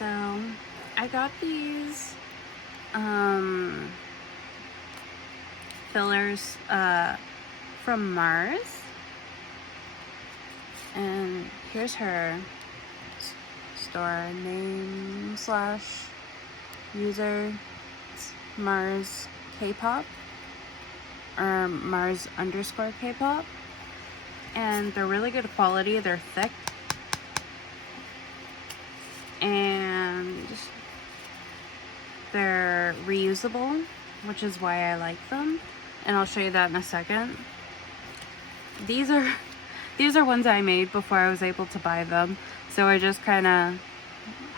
So I got these fillers from Mars, and here's her store name / user. It's Mars K-pop or Mars _ K-pop, and they're really good quality. They're thick and they're reusable, which is why I like them, and I'll show you that in a second. These are ones I made before I was able to buy them, so I just kind of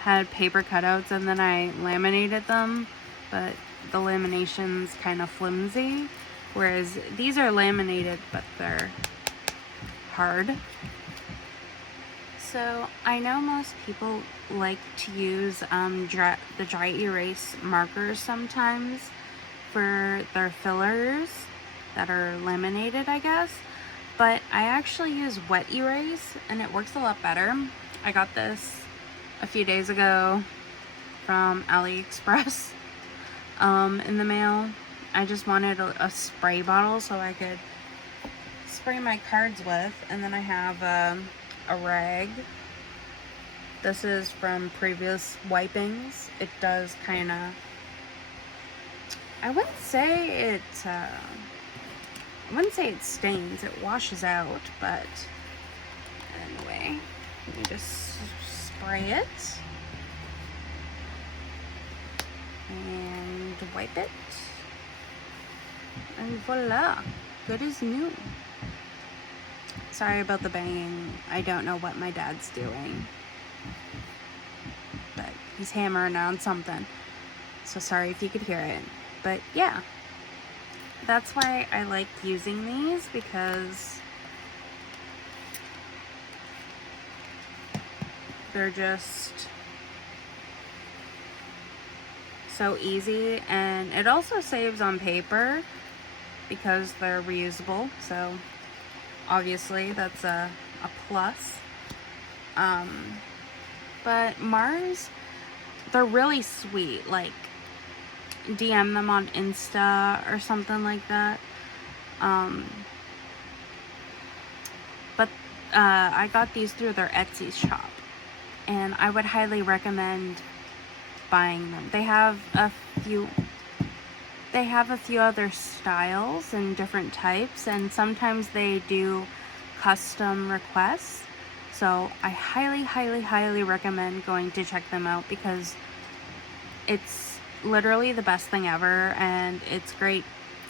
had paper cutouts and then I laminated them, but the lamination's kind of flimsy, whereas these are laminated but they're hard. So I know most people like to use the dry erase markers sometimes for their fillers that are laminated, I guess, but I actually use wet erase and it works a lot better. I got this a few days ago from AliExpress in the mail. I just wanted a spray bottle so I could spray my cards with, and then I have a rag. This is from previous wipings. It does kind of, I wouldn't say it stains, it washes out, but anyway, let me just spray it and wipe it, and voila, good as new. Sorry about the banging. I don't know what my dad's doing, but he's hammering on something, so sorry if you could hear it. But yeah, that's why I like using these, because they're just so easy, and it also saves on paper because they're reusable, so obviously that's a plus. But Mars, they're really sweet. Like, DM them on Insta or something like that. But I got these through their Etsy shop, and I would highly recommend buying them. They have a few other styles and different types, and sometimes they do custom requests. So I highly recommend going to check them out, because it's literally the best thing ever, and it's great,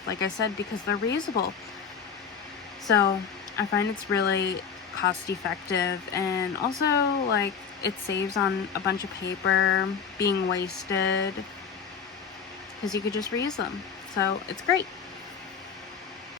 like I said, because they're reusable. So I find it's really cost effective, and also like it saves on a bunch of paper being wasted, because you could just reuse them. So it's great.